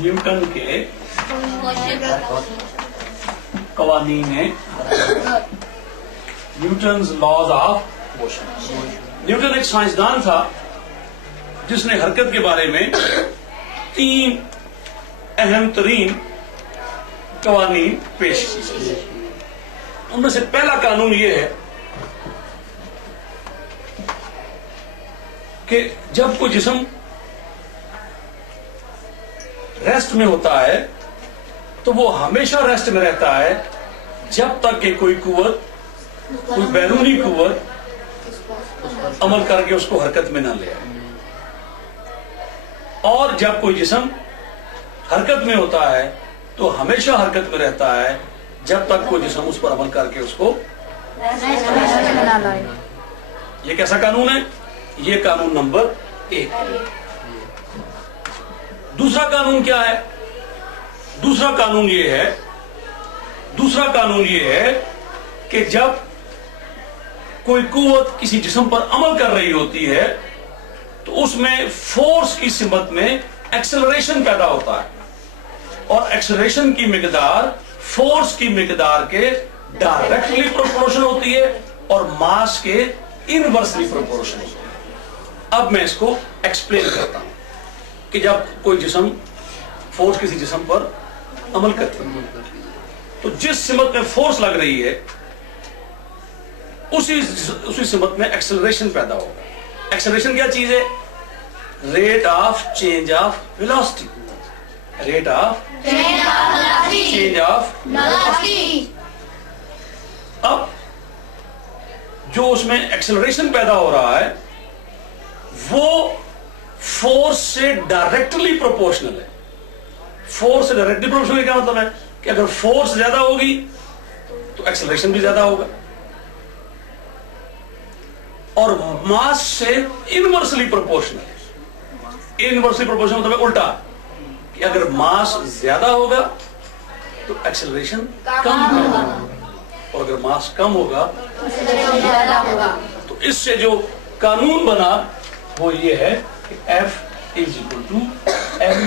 Newton के कवानीन Newton's laws of motion. Newton एक साइंसदान था जिसने हरकत के बारे में 3 अहम तरीन कवानीन पेश किए। उनमें से पहला कानून यह है कि जब कोई जिस्म रेस्ट में होता है तो वो हमेशा रेस्ट में रहता है जब तक कि कोई कुव्वत, कोई बैरूनी कुव्वत अमल करके उसको हरकत में ना ले आए। और जब कोई जिस्म हरकत में होता है तो हमेशा हरकत में रहता है जब तक कोई जिस्म उस पर अमल करके उसको। ये कैसा कानून है? ये कानून नंबर 1। दूसरा कानून क्या है? दूसरा कानून ये है कि जब कोई कुव्वत किसी जिस्म पर अमल कर रही होती है तो उसमें फोर्स की सिमत में एक्सेलरेशन पैदा होता है, और एक्सेलरेशन की मिकदार फोर्स की मिकदार के डायरेक्टली प्रोपोर्शनल होती है और मास के इनवर्सली प्रोपोर्शनल होती है। अब मैं इसको एक्सप्लेन करता हूं कि जब कोई जिस्म फोर्स किसी जिस्म पर अमल करती है तो जिस सिमत में फोर्स लग रही है उसी सिमत में एक्सेलरेशन पैदा होगा। एक्सेलरेशन क्या चीज है? Rate of change of velocity. Rate of change of velocity. अब जो उसमें एक्सेलरेशन पैदा हो रहा है वो फोर्स से डायरेक्टली प्रोपोर्शनल है। फोर्स से डायरेक्टली प्रोपोर्शनल क्या मतलब है कि अगर फोर्स ज्यादा होगी तो एक्सेलरेशन भी ज्यादा होगा, और मास से इनवर्सली प्रोपोर्शनल है। इनवर्सली प्रोपोर्शनल मतलब उल्टा कि अगर मास ज्यादा होगा तो एक्सेलरेशन कम होगा, और अगर मास कम होगा तो इससे जो कानून बना वो ये है कि F = m